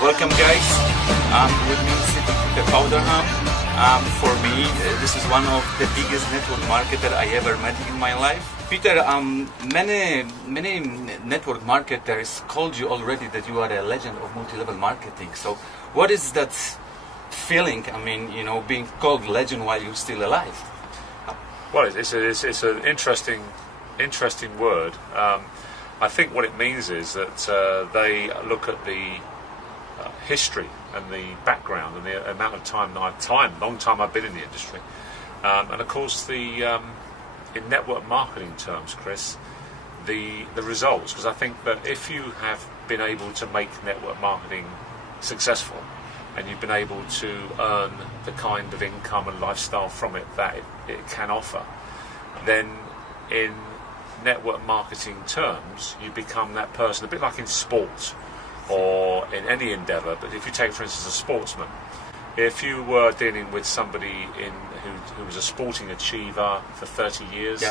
Welcome guys, with me sitting in the Powderham. For me, this is one of the biggest network marketer I ever met in my life. Peter, many network marketers called you already that you are a legend of multi-level marketing. So what is that feeling, I mean, you know, being called legend while you're still alive? Well, it's an interesting word. I think what it means is that they look at the history and the background and the amount of long time I've been in the industry, and of course in network marketing terms, Chris, the results. Because I think that if you have been able to make network marketing successful, and you've been able to earn the kind of income and lifestyle from it that it can offer, then in network marketing terms, you become that person, a bit like in sport or in any endeavour. But if you take, for instance, a sportsman, if you were dealing with somebody who was a sporting achiever for 30 years,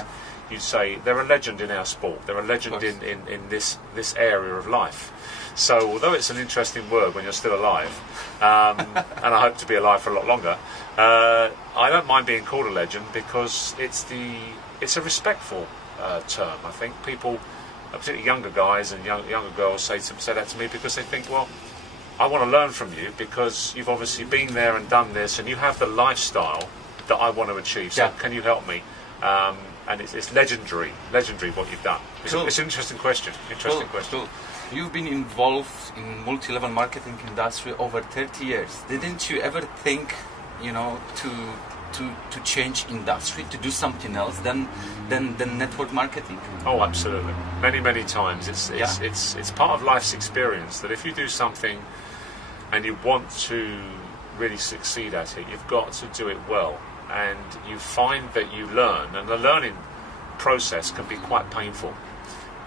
you'd say they're a legend in our sport, they're a legend in this area of life. So although it's an interesting word when you're still alive, and I hope to be alive for a lot longer, I don't mind being called a legend because it's a respectful term. I think people, particularly younger guys and younger girls, say that to me because they think, well, I want to learn from you because you've obviously been there and done this, and you have the lifestyle that I want to achieve. So can you help me? And it's legendary what you've done. It's an interesting question. Cool. You've been involved in multi-level marketing industry over 30 years. Didn't you ever think, you know, to change industry, to do something else than network marketing? Oh, absolutely. Many times. It's part of life's experience that if you do something and you want to really succeed at it, you've got to do it well. And you find that you learn, and the learning process can be quite painful.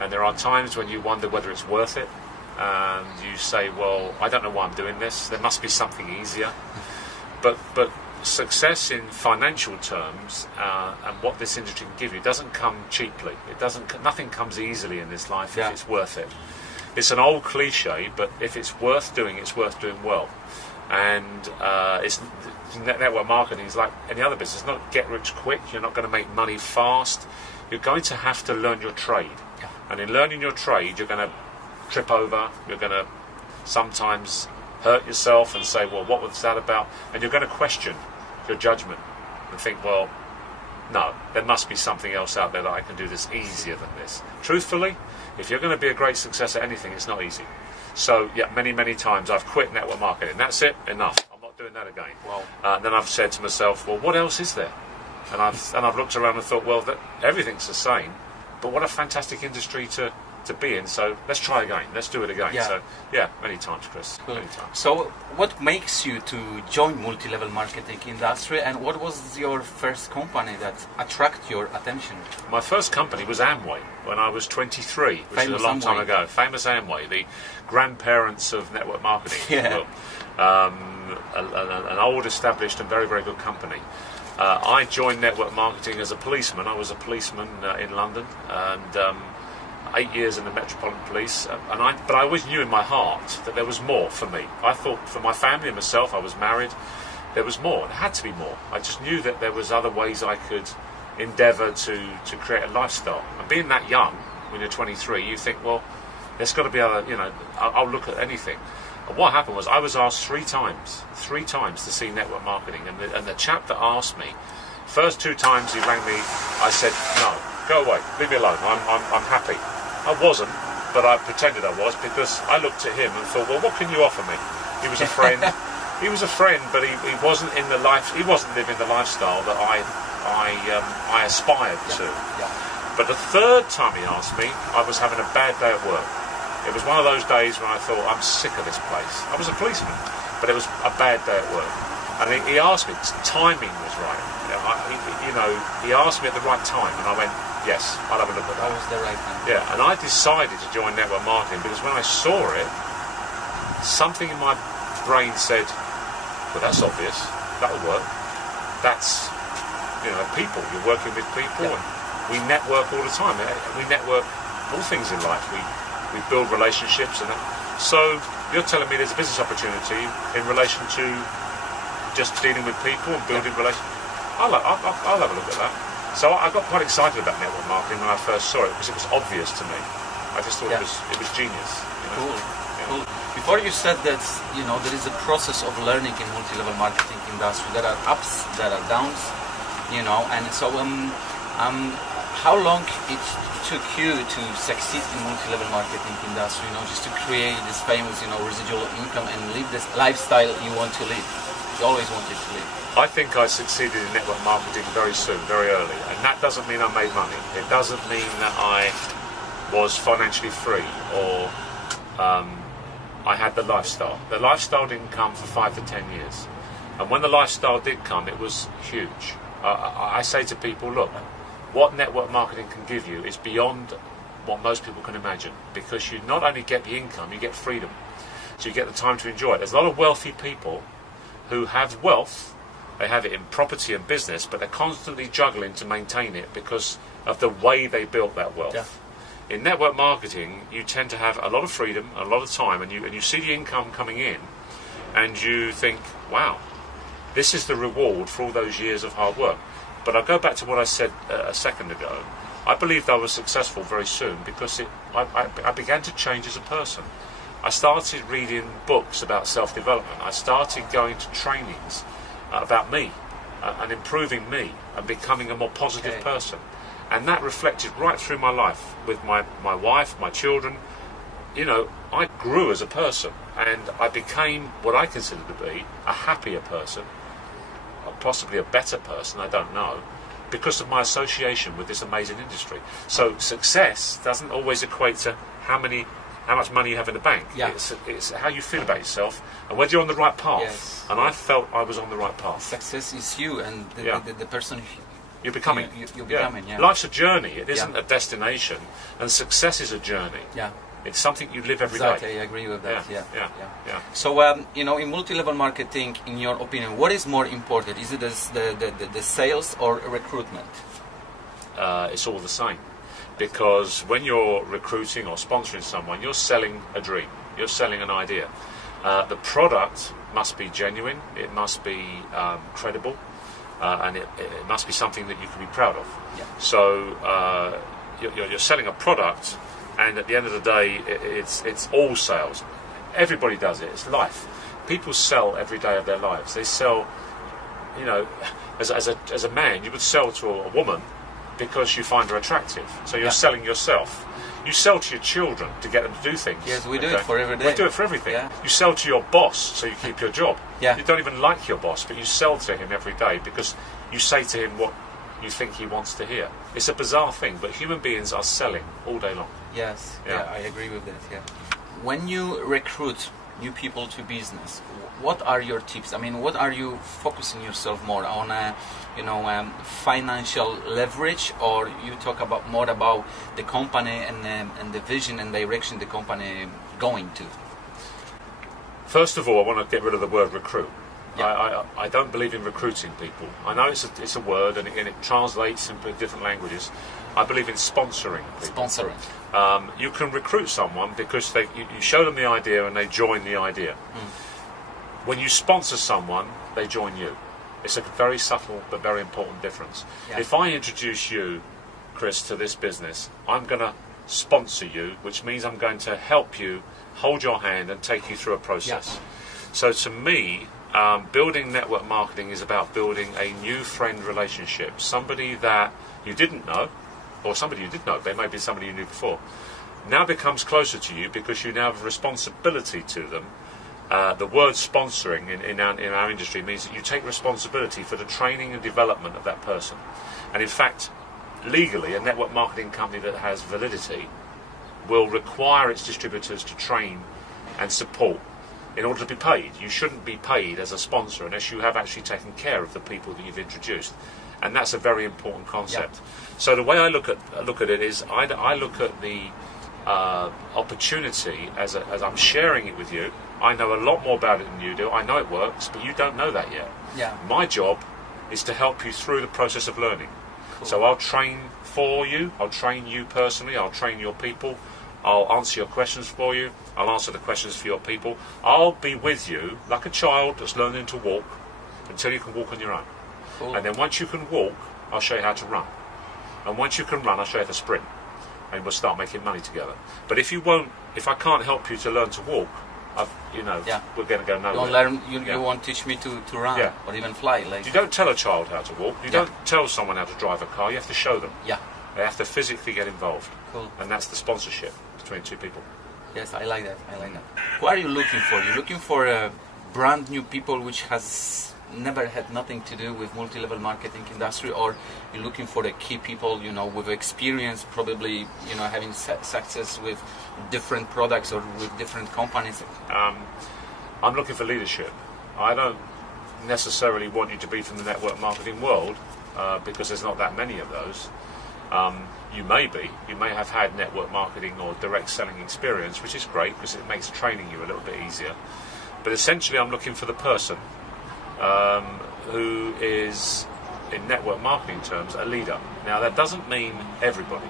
And there are times when you wonder whether it's worth it, and you say, well, I don't know why I'm doing this, there must be something easier. But success in financial terms, and what this industry can give you, doesn't come cheaply. Nothing comes easily in this life if it's worth it. It's an old cliche, but if it's worth doing, it's worth doing well. And network marketing is like any other business. It's not get rich quick. You're not going to make money fast. You're going to have to learn your trade. And in learning your trade, you're going to trip over. You're going to sometimes hurt yourself and say, well, what was that about? And you're going to question your judgment and think, well, no, there must be something else out there that I can do this easier than this. Truthfully, if you're going to be a great success at anything, it's not easy. So, many times I've quit network marketing. That's it, enough. I'm not doing that again. And then I've said to myself, well, what else is there? And I've looked around and thought, well, everything's the same, but what a fantastic industry to be in. So let's try again. Let's do it again. So many times, Chris. Cool. Many times. So what makes you to join multi-level marketing industry, and what was your first company that attracted your attention? My first company was Amway when I was 23, which is a long time ago. Famous Amway, the grandparents of network marketing. An old, established and very good company. I joined network marketing as a policeman. I was a policeman in London, and 8 years in the Metropolitan Police, but I always knew in my heart that there was more for me. I thought for my family and myself, I was married, there was more. There had to be more. I just knew that there was other ways I could endeavour to create a lifestyle. And being that young, when you're 23, you think, well, there's got to be other, you know, I'll look at anything. And what happened was I was asked three times to see network marketing, and the chap that asked me, first 2 times he rang me, I said, no, go away, leave me alone, I'm happy. I wasn't, but I pretended I was, because I looked at him and thought, well, what can you offer me? He was a friend. He was a friend, but he wasn't in the life. He wasn't living the lifestyle that I aspired to. But the 3rd time he asked me, I was having a bad day at work. It was one of those days when I thought, I'm sick of this place. I was a policeman, but it was a bad day at work. And he asked me, timing was right. He asked me at the right time, and I went, yes, I'll have a look at that. That was the right time. Yeah, and I decided to join network marketing because when I saw it, something in my brain said, well, that's obvious, that'll work. That's, people, you're working with people, and we network all the time. We network all things in life. We build relationships, and So you're telling me there's a business opportunity in relation to just dealing with people and building relationships. I'll have a look at that. So I got quite excited about network marketing when I first saw it because it was obvious to me. I just thought it was genius. You know? Cool. Cool. Before you said that, you know, there is a process of learning in multi-level marketing industry. There are ups, there are downs, you know, and so how long it took you to succeed in multi-level marketing industry, you know, just to create this famous, you know, residual income and live this lifestyle you want to live, you always wanted to live? I think I succeeded in network marketing very soon, very early, and that doesn't mean I made money. It doesn't mean that I was financially free or I had the lifestyle. The lifestyle didn't come for 5 to 10 years, and when the lifestyle did come, it was huge. I say to people, look, what network marketing can give you is beyond what most people can imagine, because you not only get the income, you get freedom. So you get the time to enjoy it. There's a lot of wealthy people who have wealth. They have it in property and business, but they're constantly juggling to maintain it because of the way they built that wealth. Yeah. In network marketing, you tend to have a lot of freedom, a lot of time, and you see the income coming in, and you think, wow, this is the reward for all those years of hard work. But I'll go back to what I said a second ago. I believed I was successful very soon because I began to change as a person. I started reading books about self-development. I started going to trainings about me and improving me and becoming a more positive person. And that reflected right through my life with my wife, my children. You know, I grew as a person and I became what I consider to be a happier person, possibly a better person, I don't know, because of my association with this amazing industry. So success doesn't always equate to how much money you have in the bank. Yeah. It's how you feel about yourself and whether you're on the right path. Yes. And I felt I was on the right path. Success is you and the person you're becoming. You're becoming. Yeah. Life's a journey. It isn't a destination, and success is a journey. Yeah. It's something you live every day. Exactly, I agree with that. Yeah. So, you know, in multi-level marketing, in your opinion, what is more important? Is it the sales or recruitment? It's all the same. Because when you're recruiting or sponsoring someone, you're selling a dream. You're selling an idea. The product must be genuine. It must be credible. And it must be something that you can be proud of. Yeah. So you're selling a product, and at the end of the day, it's all sales. Everybody does it. It's life. People sell every day of their lives. They sell, you know, as a man, you would sell to a woman because you find her attractive. So you're selling yourself. You sell to your children to get them to do things. Yes, we do it for every day. We do it for everything. Yeah. You sell to your boss so you keep your job. Yeah. You don't even like your boss, but you sell to him every day because you say to him what you think he wants to hear. It's a bizarre thing, but human beings are selling all day long. Yes, I agree with that. Yeah. When you recruit new people to business, what are your tips? I mean, what are you focusing yourself more on? Financial leverage, or you talk more about the company and the vision and direction the company going to? First of all, I want to get rid of the word recruit. Yeah. I don't believe in recruiting people. I know it's a word and it translates into different languages. I believe in sponsoring people. Sponsoring. You can recruit someone because you show them the idea and they join the idea. When you sponsor someone, they join you. It's a very subtle but very important difference. Yeah. If I introduce you, Chris, to this business, I'm going to sponsor you, which means I'm going to help you, hold your hand and take you through a process. Yeah. So to me, building network marketing is about building a new friend relationship. Somebody that you didn't know, or somebody you did know, they may be somebody you knew before, now becomes closer to you because you now have a responsibility to them. The word sponsoring in our industry means that you take responsibility for the training and development of that person. And in fact, legally, a network marketing company that has validity will require its distributors to train and support in order to be paid. You shouldn't be paid as a sponsor unless you have actually taken care of the people that you've introduced. And that's a very important concept. Yeah. So the way I look at it is I look at the opportunity as I'm sharing it with you. I know a lot more about it than you do. I know it works, but you don't know that yet. Yeah. My job is to help you through the process of learning. Cool. So I'll train for you. I'll train you personally. I'll train your people. I'll answer your questions for you. I'll answer the questions for your people. I'll be with you like a child that's learning to walk until you can walk on your own. Cool. And then once you can walk, I'll show you how to run. And once you can run, I'll show you how to sprint. And we'll start making money together. But if I can't help you to learn to walk, we're going to go nowhere. You won't teach me to run or even fly. Like you don't tell a child how to walk. You don't tell someone how to drive a car. You have to show them. Yeah. They have to physically get involved. Cool. And that's the sponsorship between two people. Yes, I like that. Who are you looking for? You're looking for brand new people which has never had nothing to do with multi-level marketing industry, or you're looking for the key people, with experience, probably, having success with different products or with different companies? I'm looking for leadership. I don't necessarily want you to be from the network marketing world because there's not that many of those. You may have had network marketing or direct selling experience, which is great because it makes training you a little bit easier. But essentially I'm looking for the person who is, in network marketing terms, a leader. Now that doesn't mean everybody,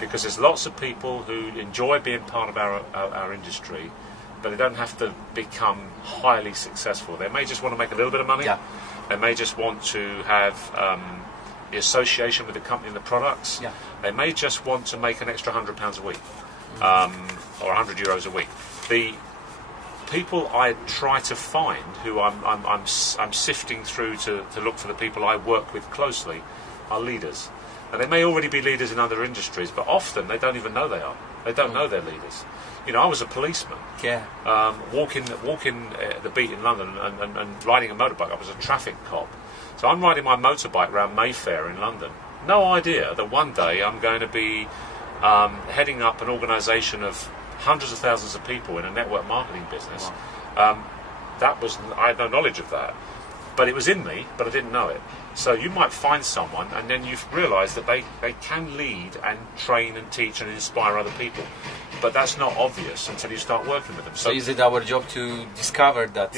because there's lots of people who enjoy being part of our industry, but they don't have to become highly successful. They may just want to make a little bit of money. They may just want to have the association with the company and the products. They may just want to make an extra £100 a week or €100 a week. The people I try to find, who I'm sifting through to look for the people I work with closely, are leaders. And they may already be leaders in other industries, but often they don't even know they are. They don't know they're leaders. I was a policeman, walking the beat in London and riding a motorbike. I was a traffic cop. So I'm riding my motorbike around Mayfair in London. No idea that one day I'm going to be heading up an organisation of hundreds of thousands of people in a network marketing business. Wow. I had no knowledge of that. But it was in me, but I didn't know it. So you might find someone and then you've realised that they can lead and train and teach and inspire other people. But that's not obvious until you start working with them. So is it our job to discover that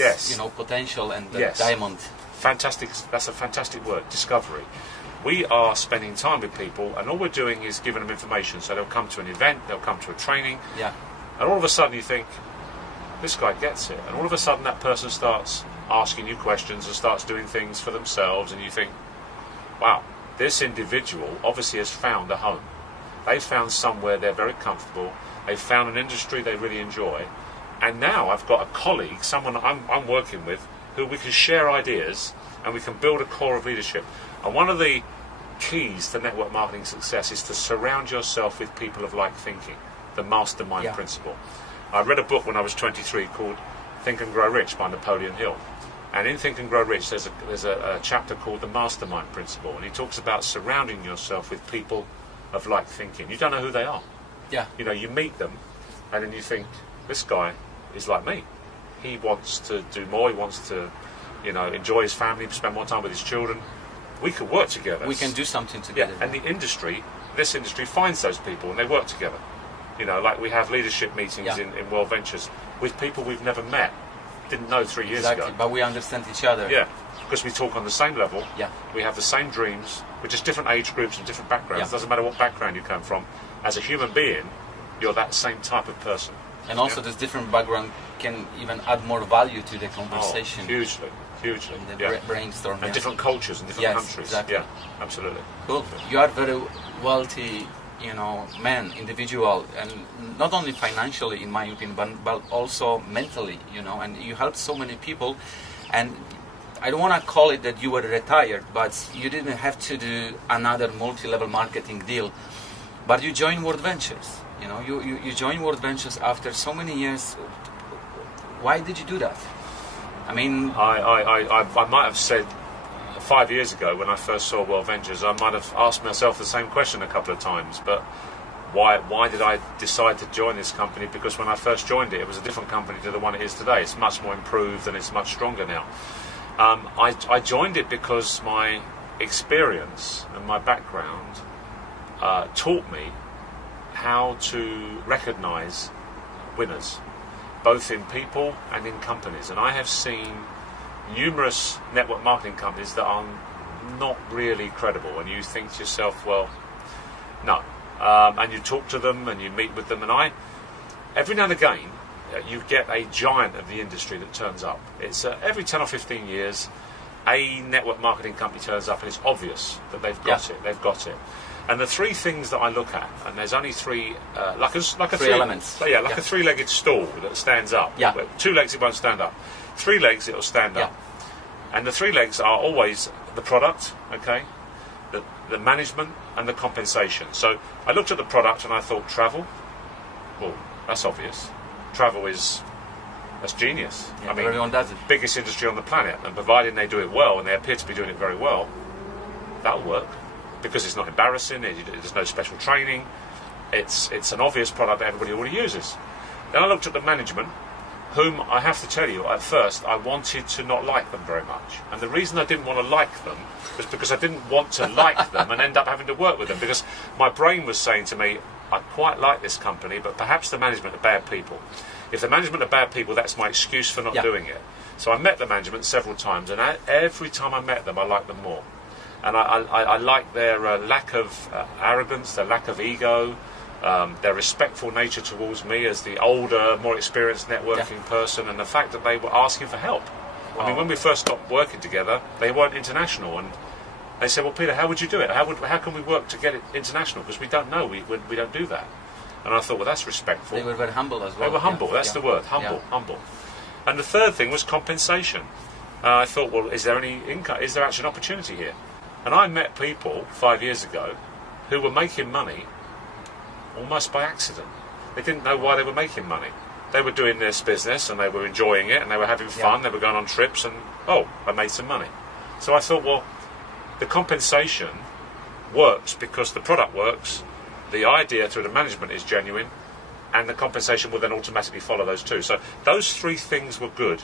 potential and the diamond? Fantastic. That's a fantastic word, discovery. We are spending time with people and all we're doing is giving them information. So they'll come to an event, they'll come to a training, and all of a sudden you think, this guy gets it. And all of a sudden that person starts asking you questions and starts doing things for themselves, and you think, wow, this individual obviously has found a home. They've found somewhere they're very comfortable, they've found an industry they really enjoy, and now I've got a colleague, someone I'm working with, who we can share ideas and we can build a core of leadership. And one of the keys to network marketing success is to surround yourself with people of like thinking, the mastermind principle. I read a book when I was 23 called Think and Grow Rich by Napoleon Hill. And in Think and Grow Rich there's a chapter called the mastermind principle, and he talks about surrounding yourself with people of like thinking. You don't know who they are. You meet them and then you think, this guy is like me. He wants to do more, he wants to enjoy his family, spend more time with his children. We could work together. We can do something together. And this industry finds those people and they work together. Like we have leadership meetings in WorldVentures with people we've never met, didn't know 3 years ago. But we understand each other. Because we talk on the same level. We have the same dreams. We're just different age groups and different backgrounds. It doesn't matter what background you come from. As a human being, you're that same type of person. And also this different background can even add more value to the conversation. Hugely. And the brainstorm. And different cultures and different countries. Exactly. Yeah, absolutely. Cool. You are very wealthy, man, individual, and not only financially, in my opinion, but also mentally, and you helped so many people. And I don't want to call it that you were retired, but you didn't have to do another multi-level marketing deal. But you joined WorldVentures. You joined WorldVentures after so many years. Why did you do that? I mean, I might have said 5 years ago when I first saw WorldVentures, I might have asked myself the same question a couple of times. But why did I decide to join this company? Because when I first joined it, it was a different company to the one it is today. It's much more improved and it's much stronger now. I joined it because my experience and my background taught me how to recognise winners, both in people and in companies. And I have seen numerous network marketing companies that are not really credible, and you think to yourself, well, no. And you talk to them and you meet with them, and every now and again, you get a giant of the industry that turns up. It's every 10 or 15 years, a network marketing company turns up, and it's obvious that they've got it. They've got it. And the three things that I look at, and there's only three, like a three elements. Yeah, like a three-legged stool that stands up. Yeah. But 2 legs it won't stand up. 3 legs it'll stand up. And the 3 legs are always the product, okay, the management, and the compensation. So I looked at the product and I thought, travel. Well, that's obvious. Travel that's genius. I mean, everyone does it. Biggest industry on the planet, and providing they do it well, and they appear to be doing it very well, that'll work. Because it's not embarrassing, there's no special training, it's an obvious product that everybody already uses. Then I looked at the management, whom I have to tell you, at first I wanted to not like them very much. And the reason I didn't want to like them was because I didn't want to like them and end up having to work with them, because my brain was saying to me, I quite like this company, but perhaps the management are bad people. If the management are bad people, that's my excuse for not doing it. So I met the management several times, and every time I met them, I liked them more. And I like their lack of arrogance, their lack of ego, their respectful nature towards me as the older, more experienced networking person, and the fact that they were asking for help. I mean, when we first stopped working together, they weren't international, and they said, well, Peter, how would you do it? How can we work to get it international? Because we don't know, we don't do that. And I thought, well, that's respectful. They were very humble as well. They were humble, that's the word, humble. And the third thing was compensation. I thought, well, is there any income? Is there actually an opportunity here? And I met people 5 years ago who were making money almost by accident. They didn't know why they were making money. They were doing this business and they were enjoying it and they were having fun, they were going on trips, and I made some money. So I thought, well, the compensation works because the product works, the idea through the management is genuine, and the compensation will then automatically follow those two. So those 3 things were good.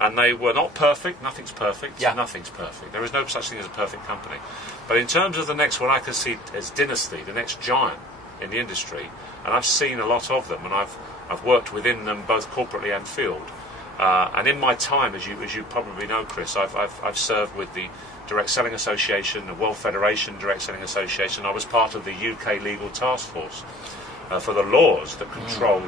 And they were not perfect. Nothing's perfect. Nothing's perfect. There is no such thing as a perfect company. But in terms of the next one I can see as Dynasty, the next giant in the industry, and I've seen a lot of them, and I've worked within them both corporately and field. And in my time, as you probably know, Chris, I've served with the Direct Selling Association, the World Federation Direct Selling Association. I was part of the UK Legal Task Force for the laws that control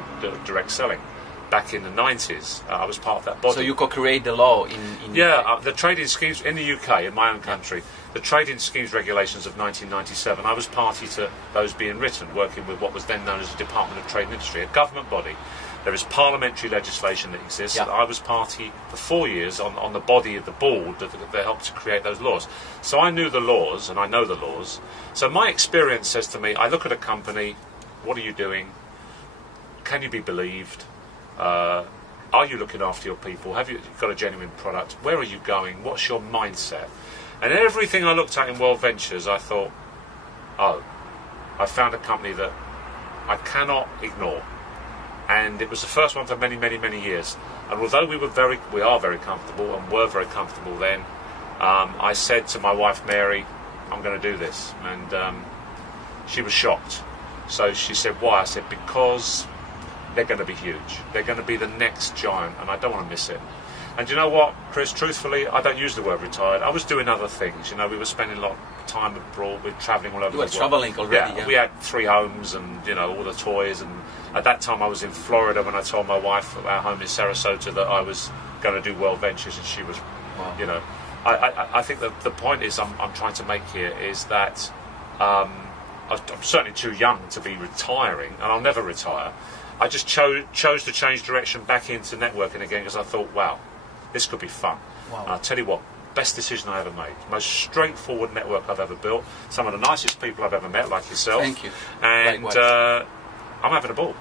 direct selling. Back in the 90s, I was part of that body. So you co-create the law in the trading schemes in the UK, in my own country, the trading schemes regulations of 1997. I was party to those being written, working with what was then known as the Department of Trade and Industry, a government body. There is parliamentary legislation that exists. I was party for 4 years on the body of the board that helped to create those laws. So I knew the laws, and I know the laws. So my experience says to me, I look at a company, what are you doing? Can you be believed? Are you looking after your people? Have you got a genuine product? Where are you going? What's your mindset? And everything I looked at in WorldVentures, I thought, I found a company that I cannot ignore. And it was the first one for many, many, many years. And although we are very comfortable and were very comfortable then, I said to my wife Mary, I'm going to do this. And she was shocked. So she said, why? I said, because they're going to be huge. They're going to be the next giant, and I don't want to miss it. And you know what, Chris, truthfully, I don't use the word retired. I was doing other things. You know, we were spending a lot of time abroad, we were travelling all over the world. You were travelling already, yeah. We had 3 homes and, you know, all the toys. And at that time I was in Florida when I told my wife at our home in Sarasota that I was going to do WorldVentures, and she was, you know. I think that the point is I'm trying to make here is that I'm certainly too young to be retiring, and I'll never retire. I just chose to change direction back into networking again because I thought, wow, this could be fun. Wow. And I'll tell you what, best decision I ever made. Most straightforward network I've ever built. Some of the nicest people I've ever met, like yourself. Thank you. And I'm having a ball.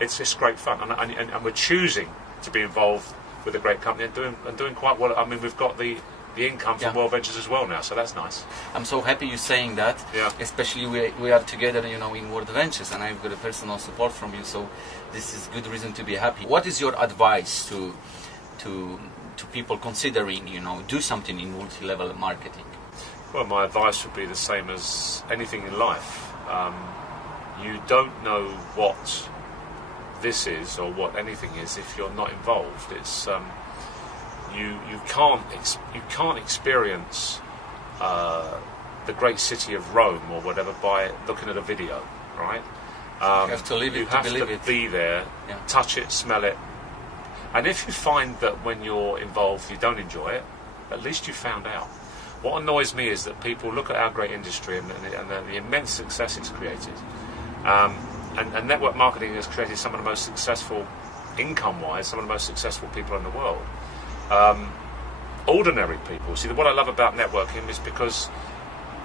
It's great fun, and we're choosing to be involved with a great company and doing quite well. I mean, we've got the income from WorldVentures as well now, so that's nice. I'm so happy you're saying that. Yeah. Especially we are together, you know, in WorldVentures, and I've got a personal support from you, so this is good reason to be happy. What is your advice to people considering, you know, do something in multi-level marketing? Well, my advice would be the same as anything in life. You don't know what this is or what anything is if you're not involved. It's you can't experience the great city of Rome or whatever by looking at a video, right? You have to live it You to have believe to it. be there, Yeah. touch it, smell it. And if you find that when you're involved you don't enjoy it, at least you found out. What annoys me is that people look at our great industry and the immense success it's created. And network marketing has created some of the most successful, income-wise, some of the most successful people in the world. Ordinary people. See, what I love about networking is because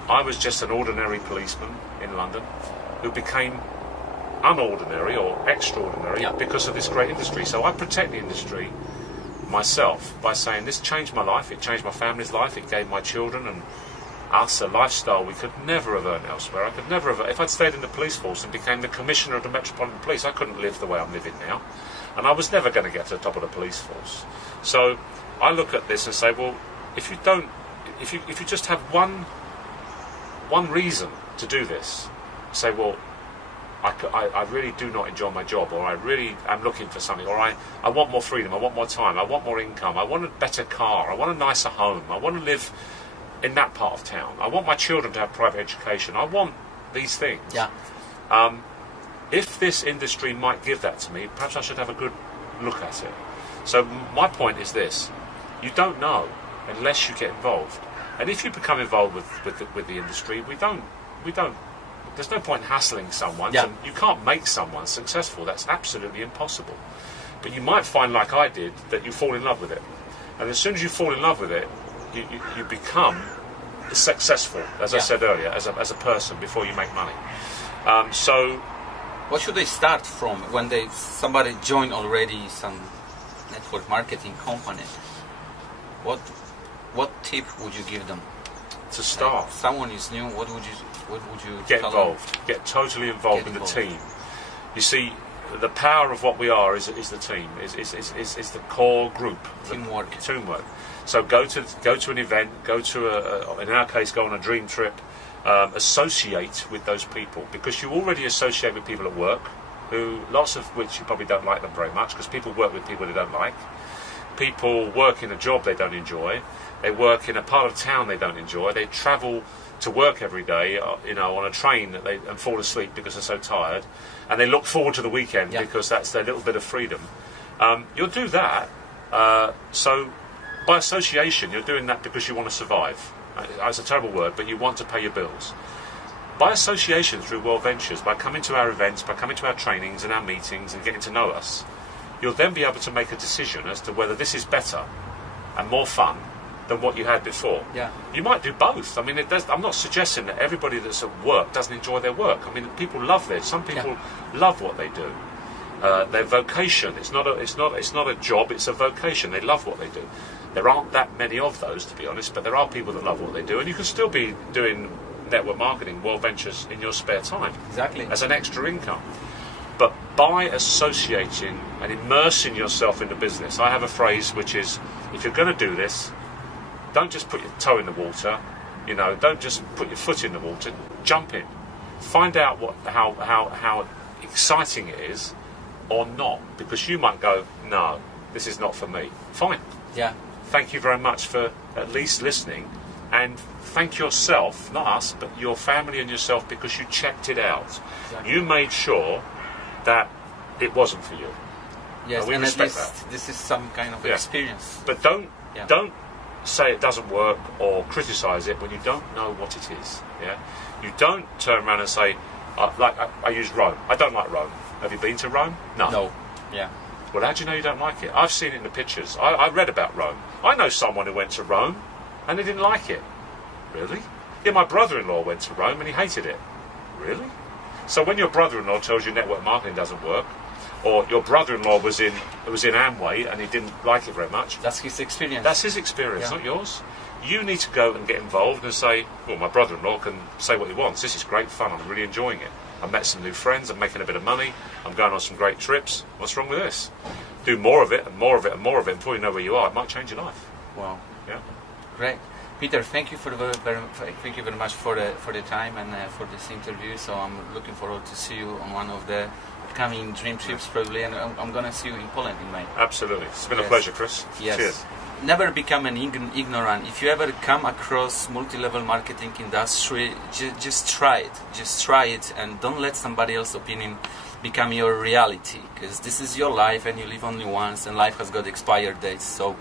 I was just an ordinary policeman in London who became unordinary or extraordinary because of this great industry. So I protect the industry myself by saying this changed my life, it changed my family's life, it gave my children and us a lifestyle we could never have earned elsewhere. I could never have, if I'd stayed in the police force and became the commissioner of the Metropolitan Police, I couldn't live the way I'm living now, and I was never going to get to the top of the police force. So I look at this and say, well, if you just have one reason to do this, say, well, I really do not enjoy my job, or I really am looking for something, or I want more freedom, I want more time, I want more income, I want a better car, I want a nicer home, I want to live in that part of town, I want my children to have private education, I want these things. Yeah. If this industry might give that to me, perhaps I should have a good look at it. So my point is this: you don't know unless you get involved, and if you become involved with the industry, we don't. There's no point hassling someone. Yeah. You can't make someone successful. That's absolutely impossible. But you might find, like I did, that you fall in love with it. And as soon as you fall in love with it, you become successful, as I said earlier, as a person before you make money. So, what should they start from when somebody joined already some network marketing company? What tip would you give them? To start, someone is new. What would you get tell involved? them? Get totally involved in the team. You see, the power of what we are is the team. Is the core group. Teamwork. Teamwork. So go to an event. Go to in our case, go on a dream trip. Associate with those people, because you already associate with people at work, who lots of which you probably don't like them very much, because people work with people they don't like. People work in a job they don't enjoy. They work in a part of town they don't enjoy. They travel to work every day, on a train and fall asleep because they're so tired. And they look forward to the weekend because that's their little bit of freedom. You'll do that. So by association, you're doing that because you want to survive. It's a terrible word, but you want to pay your bills. By association through World Ventures, by coming to our events, by coming to our trainings and our meetings and getting to know us, you'll then be able to make a decision as to whether this is better and more fun than what you had before. Yeah. You might do both. I mean, I'm not suggesting that everybody that's at work doesn't enjoy their work. I mean, people love this. Some people love what they do. Their vocation. It's not a job. It's a vocation. They love what they do. There aren't that many of those, to be honest, but there are people that love what they do, and you can still be doing network marketing, World Ventures, in your spare time. Exactly. As an extra income. But by associating and immersing yourself in the business, I have a phrase which is, if you're going to do this, don't just put your toe in the water, don't just put your foot in the water, jump in. Find out how exciting it is or not, because you might go, no, this is not for me. Fine. Yeah. Thank you very much for at least listening, and thank yourself, not us, but your family and yourself, because you checked it out. Exactly. You made sure that it wasn't for you. Yes, and at least that. This is some kind of experience. But don't say it doesn't work or criticise it when you don't know what it is. Yeah, you don't turn around and say, I use Rome. I don't like Rome. Have you been to Rome? No. Yeah. Well, how do you know you don't like it? I've seen it in the pictures. I read about Rome. I know someone who went to Rome and he didn't like it. Really? Yeah, my brother-in-law went to Rome and he hated it. Really? So when your brother-in-law tells you network marketing doesn't work, or your brother-in-law was in Amway and he didn't like it very much, that's his experience. That's his experience, not yours. You need to go and get involved and say, well, my brother-in-law can say what he wants. This is great fun. I'm really enjoying it. I've met some new friends. I'm making a bit of money. I'm going on some great trips. What's wrong with this? Do more of it and more of it and more of it until you know where you are. It might change your life. Wow. Yeah. Great. Peter, thank you thank you very much for the time and for this interview. So I'm looking forward to see you on one of the upcoming dream trips probably, and I'm going to see you in Poland in May. Absolutely. It's been a pleasure, Chris. Yes. Cheers. never become an ignorant. If you ever come across multi-level marketing industry, just try it. Just try it, and don't let somebody else's opinion become your reality, because this is your life and you live only once, and life has got expired dates, so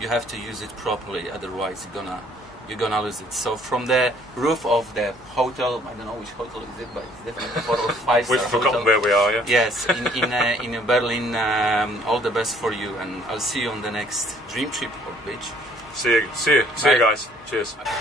you have to use it properly, otherwise you're gonna lose it. So from the roof of the hotel, I don't know which hotel is it, but it's definitely 4 or 5 star. We've forgotten where we are, yeah? Yes, in Berlin. All the best for you, and I'll see you on the next dream trip or beach. See you guys. Cheers.